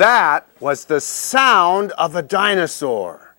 That was the sound of a dinosaur.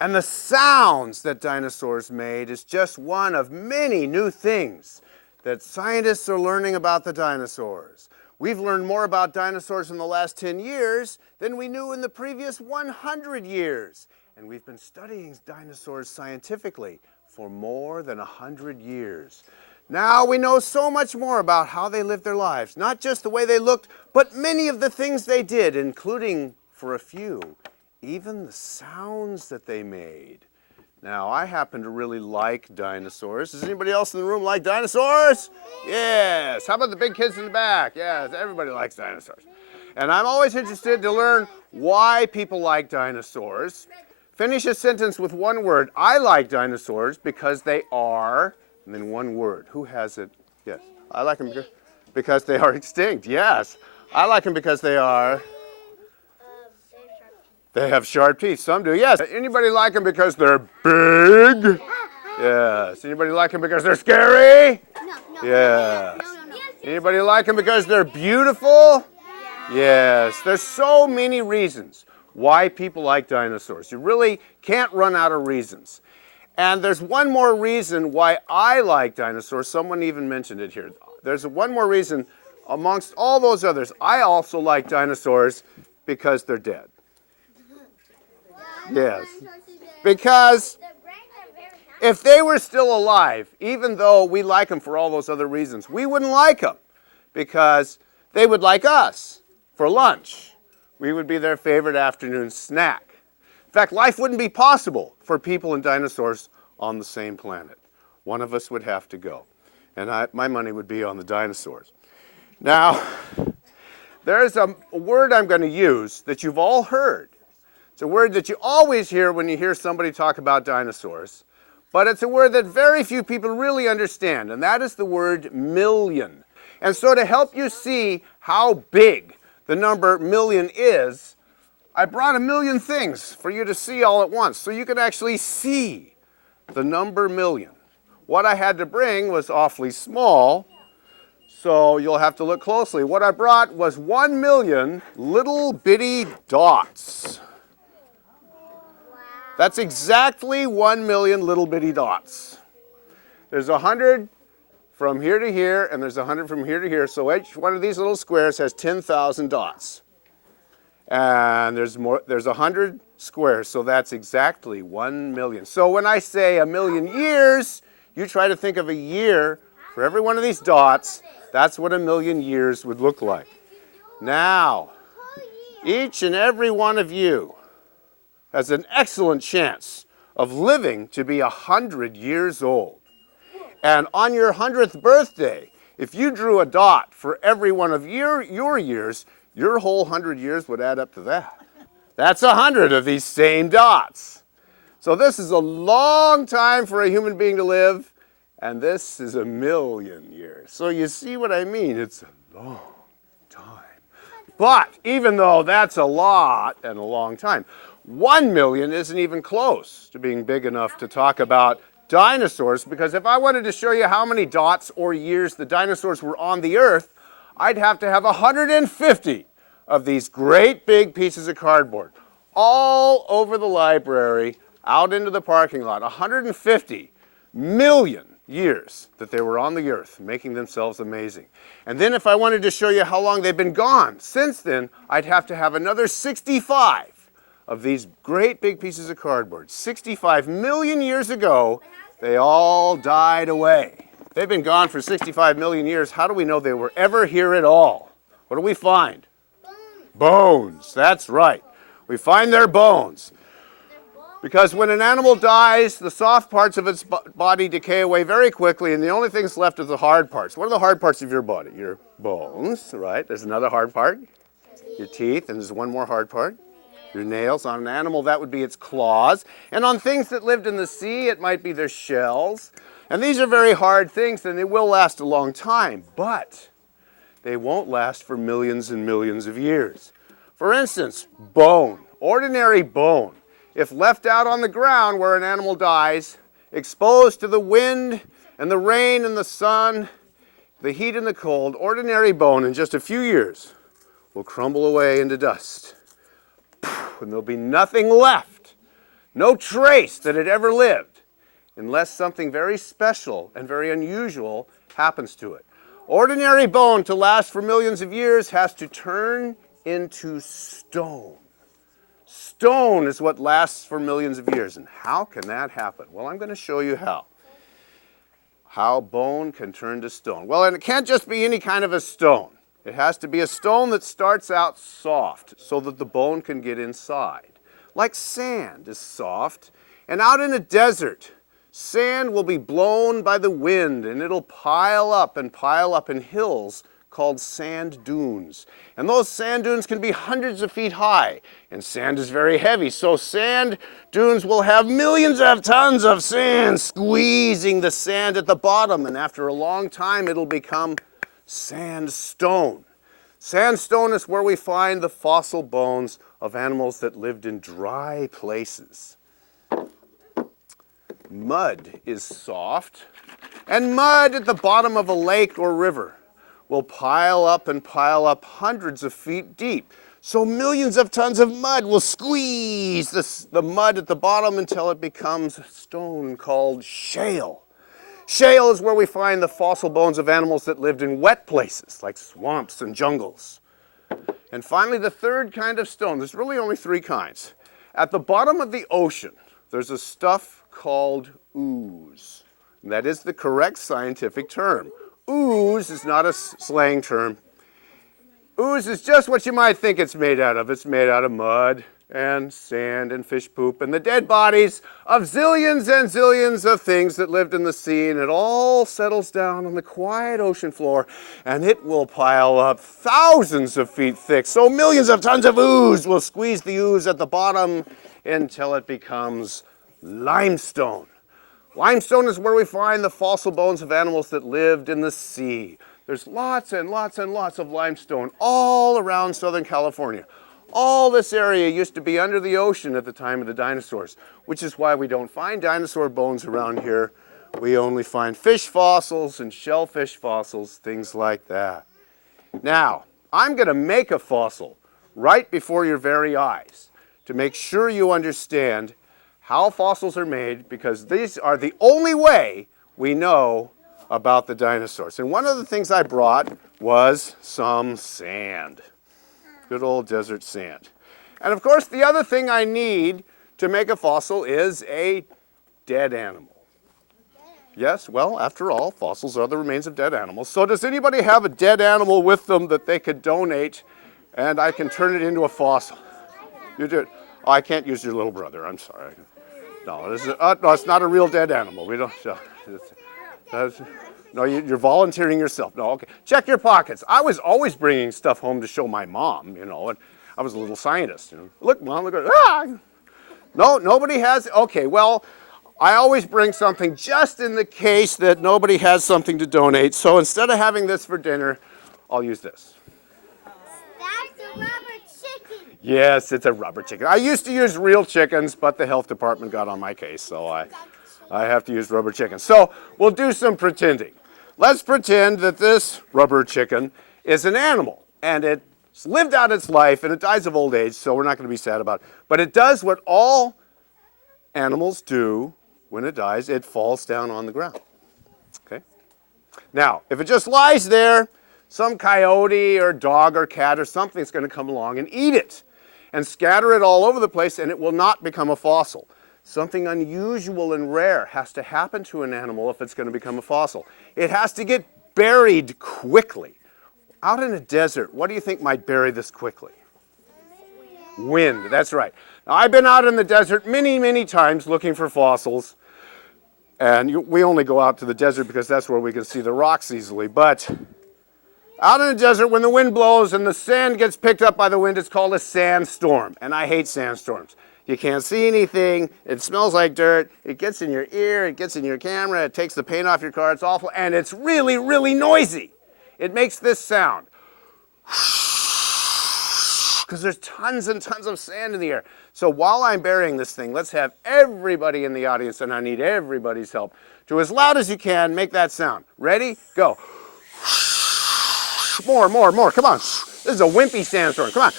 And the sounds that dinosaurs made is just one of many new things that scientists are learning about the dinosaurs. We've learned more about dinosaurs in the last 10 years than we knew in the previous 100 years. And we've been studying dinosaurs scientifically for more than 100 years. Now we know so much more about how they lived their lives, not just the way they looked, but many of the things they did, including, for a few, even the sounds that they made. Now, I happen to really like dinosaurs. Does anybody else in the room like dinosaurs? Yes. How about the big kids in the back? Yes, everybody likes dinosaurs. And I'm always interested to learn why people like dinosaurs. Finish a sentence with one word. I like dinosaurs because they are, and then one word. Who has it? Yes. I like them because they are extinct. Yes. I like them because they are. They have sharp teeth. Some do, yes. Anybody like them because they're big? Yes. Anybody like them because they're scary? No. Yes. No. Anybody like them because they're beautiful? Yes. There's so many reasons why people like dinosaurs. You really can't run out of reasons. And there's one more reason why I like dinosaurs. Someone even mentioned it here. There's one more reason amongst all those others. I also like dinosaurs because they're dead. Yes, because if they were still alive, even though we like them for all those other reasons, we wouldn't like them because they would like us for lunch. We would be their favorite afternoon snack. In fact, life wouldn't be possible for people and dinosaurs on the same planet. One of us would have to go, and my money would be on the dinosaurs. Now, there's a word I'm going to use that you've all heard. It's a word that you always hear when you hear somebody talk about dinosaurs, but it's a word that very few people really understand, and that is the word million. And so to help you see how big the number million is, I brought a million things for you to see all at once, so you could actually see the number million. What I had to bring was awfully small, so you'll have to look closely. What I brought was 1 million little bitty dots. That's exactly 1 million little bitty dots. There's 100 from here to here, and there's 100 from here to here. So each one of these little squares has 10,000 dots. And there's 100 squares, so that's exactly 1 million. So when I say a million years, you try to think of a year for every one of these dots. That's what a million years would look like. Now, each and every one of you has an excellent chance of living to be 100 years old. And on your 100th birthday, if you drew a dot for every one of your years, your whole 100 years would add up to that. That's 100 of these same dots. So this is a long time for a human being to live, and this is a million years. So you see what I mean? It's a long time. But even though that's a lot and a long time, 1 million isn't even close to being big enough to talk about dinosaurs, because if I wanted to show you how many dots or years the dinosaurs were on the earth, I'd have to have 150 of these great big pieces of cardboard all over the library, out into the parking lot. 150 million years that they were on the earth, making themselves amazing. And then if I wanted to show you how long they've been gone since then, I'd have to have another 65 of these great big pieces of cardboard. 65 million years ago, they all died away. They've been gone for 65 million years. How do we know they were ever here at all? What do we find? Bones. That's right. We find their bones. Because when an animal dies, the soft parts of its body decay away very quickly, and the only things left are the hard parts. What are the hard parts of your body? Your bones, right? There's another hard part. Your teeth, and there's one more hard part. Your nails. On an animal, that would be its claws. And on things that lived in the sea, it might be their shells. And these are very hard things, and they will last a long time, but they won't last for millions and millions of years. For instance, bone, ordinary bone. If left out on the ground where an animal dies, exposed to the wind and the rain and the sun, the heat and the cold, ordinary bone in just a few years will crumble away into dust. And there'll be nothing left, no trace that it ever lived, unless something very special and very unusual happens to it. Ordinary bone, to last for millions of years, has to turn into stone. Stone is what lasts for millions of years. And how can that happen? Well, I'm going to show you how. How bone can turn to stone. Well, and it can't just be any kind of a stone. It has to be a stone that starts out soft so that the bone can get inside. Like sand is soft. And out in a desert, sand will be blown by the wind and it'll pile up in hills called sand dunes. And those sand dunes can be hundreds of feet high. And sand is very heavy, so sand dunes will have millions of tons of sand squeezing the sand at the bottom. And after a long time, it'll become sandstone. Sandstone is where we find the fossil bones of animals that lived in dry places. Mud is soft, and mud at the bottom of a lake or river will pile up hundreds of feet deep. So millions of tons of mud will squeeze the mud at the bottom until it becomes stone called shale. Shale is where we find the fossil bones of animals that lived in wet places, like swamps and jungles. And finally, the third kind of stone. There's really only three kinds. At the bottom of the ocean, there's a stuff called ooze. And that is the correct scientific term. Ooze is not a slang term. Ooze is just what you might think it's made out of. It's made out of mud and sand and fish poop and the dead bodies of zillions and zillions of things that lived in the sea, and it all settles down on the quiet ocean floor, and it will pile up thousands of feet thick. So millions of tons of ooze will squeeze the ooze at the bottom until it becomes limestone. Limestone is where we find the fossil bones of animals that lived in the sea. There's lots and lots and lots of limestone all around Southern California. All this area used to be under the ocean at the time of the dinosaurs, which is why we don't find dinosaur bones around here. We only find fish fossils and shellfish fossils, things like that. Now, I'm going to make a fossil right before your very eyes to make sure you understand how fossils are made, because these are the only way we know about the dinosaurs. And one of the things I brought was some sand. Good old desert sand. And of course, the other thing I need to make a fossil is a dead animal. Yes, well, after all, fossils are the remains of dead animals. So does anybody have a dead animal with them that they could donate and I can turn it into a fossil? You do? Oh, I can't use your little brother. I'm sorry. No, no, it's not a real dead animal. We don't. No, you're volunteering yourself. No, okay. Check your pockets. I was always bringing stuff home to show my mom, you know, and I was a little scientist. You know. Look, Mom, look at No, nobody has. Okay, well, I always bring something just in the case that nobody has something to donate. So instead of having this for dinner, I'll use this. That's a rubber chicken. Yes, it's a rubber chicken. I used to use real chickens, but the health department got on my case, so I have to use rubber chickens. So we'll do some pretending. Let's pretend that this rubber chicken is an animal, and it's lived out its life, and it dies of old age, so we're not going to be sad about it. But it does what all animals do when it dies. It falls down on the ground. Okay? Now, if it just lies there, some coyote or dog or cat or something's going to come along and eat it and scatter it all over the place, and it will not become a fossil. Something unusual and rare has to happen to an animal if it's going to become a fossil. It has to get buried quickly. Out in a desert, what do you think might bury this quickly? Wind, that's right. Now, I've been out in the desert many, many times looking for fossils. And we only go out to the desert because that's where we can see the rocks easily. But out in the desert, when the wind blows and the sand gets picked up by the wind, it's called a sandstorm. And I hate sandstorms. You can't see anything, it smells like dirt, it gets in your ear, it gets in your camera, it takes the paint off your car, it's awful, and it's really, really noisy. It makes this sound. Because there's tons and tons of sand in the air. So while I'm burying this thing, let's have everybody in the audience, and I need everybody's help, to as loud as you can, make that sound. Ready? Go. More, come on. This is a wimpy sandstorm. Come on.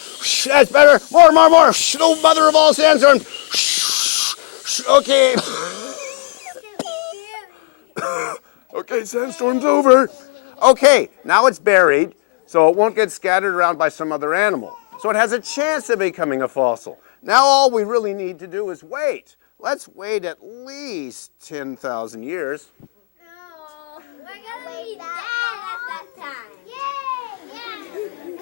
That's better. More. Oh, mother of all sandstorms. Okay. Okay, sandstorm's over. Okay, now it's buried, so it won't get scattered around by some other animal. So it has a chance of becoming a fossil. Now all we really need to do is wait. Let's wait at least 10,000 years. No, we're gonna be dead at that time. Yay! Yeah. We're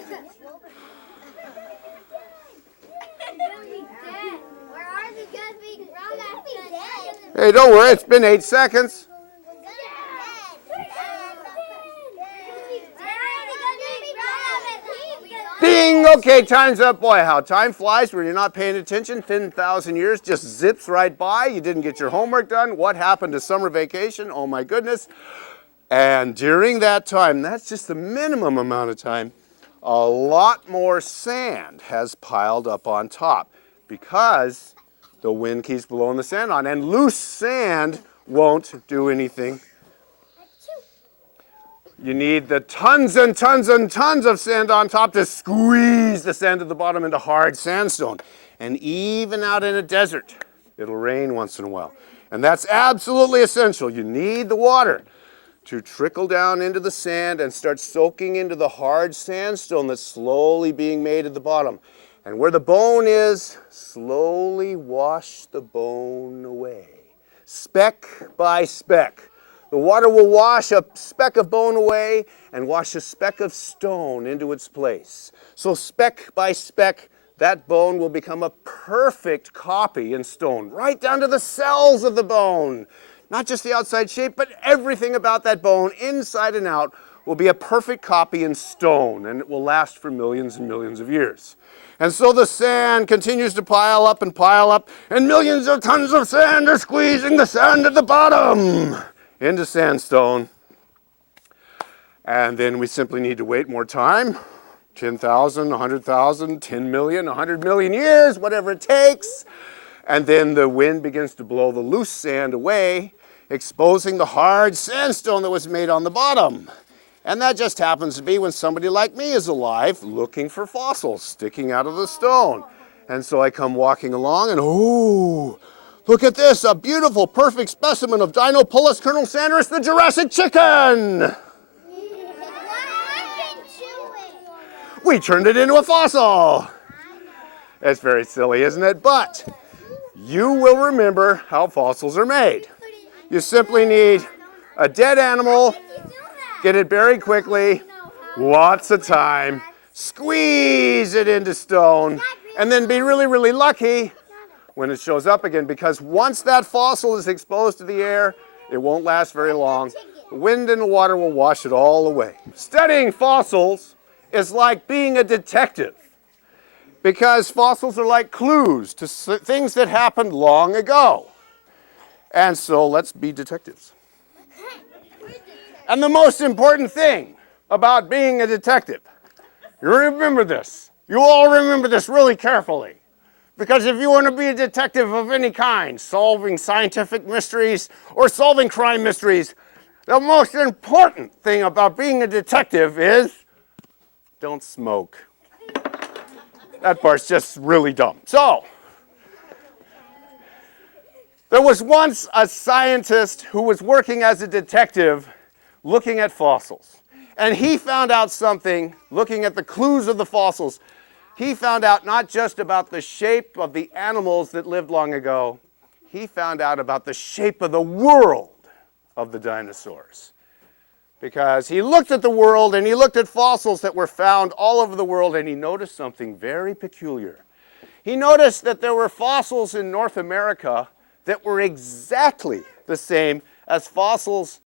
gonna be dead. Where are we gonna be grown after that? Hey, don't worry, it's been 8 seconds. Ding! Okay, time's up. Boy, how time flies when you're not paying attention. 10,000 years just zips right by. You didn't get your homework done. What happened to summer vacation? Oh my goodness. And during that time, that's just the minimum amount of time, a lot more sand has piled up on top because the wind keeps blowing the sand on. And loose sand won't do anything. You need the tons and tons and tons of sand on top to squeeze the sand at the bottom into hard sandstone. And even out in a desert, it'll rain once in a while. And that's absolutely essential. You need the water to trickle down into the sand and start soaking into the hard sandstone that's slowly being made at the bottom. And where the bone is, slowly wash the bone away, speck by speck. The water will wash a speck of bone away and wash a speck of stone into its place. So speck by speck, that bone will become a perfect copy in stone, right down to the cells of the bone. Not just the outside shape, but everything about that bone, inside and out, will be a perfect copy in stone, and it will last for millions and millions of years. And so the sand continues to pile up, and millions of tons of sand are squeezing the sand at the bottom into sandstone. And then we simply need to wait more time, 10,000, 100,000, 10 million, 100 million years, whatever it takes. And then the wind begins to blow the loose sand away, exposing the hard sandstone that was made on the bottom. And that just happens to be when somebody like me is alive looking for fossils sticking out of the stone. And so I come walking along and, oh, look at this, a beautiful, perfect specimen of Dinosaurs Colonel Sanders, the Jurassic chicken. We turned it into a fossil. That's very silly, isn't it? But you will remember how fossils are made. You simply need a dead animal, get it buried quickly, lots of time, squeeze it into stone, and then be really, really lucky when it shows up again, because once that fossil is exposed to the air, it won't last very long. The wind and the water will wash it all away. Studying fossils is like being a detective, because fossils are like clues to things that happened long ago. And so let's be detectives. And the most important thing about being a detective, you remember this. You all remember this really carefully. Because if you want to be a detective of any kind, solving scientific mysteries or solving crime mysteries, the most important thing about being a detective is don't smoke. That part's just really dumb. So, there was once a scientist who was working as a detective looking at fossils. And he found out something, looking at the clues of the fossils. He found out not just about the shape of the animals that lived long ago, he found out about the shape of the world of the dinosaurs. Because he looked at the world and he looked at fossils that were found all over the world, and he noticed something very peculiar. He noticed that there were fossils in North America that were exactly the same as fossils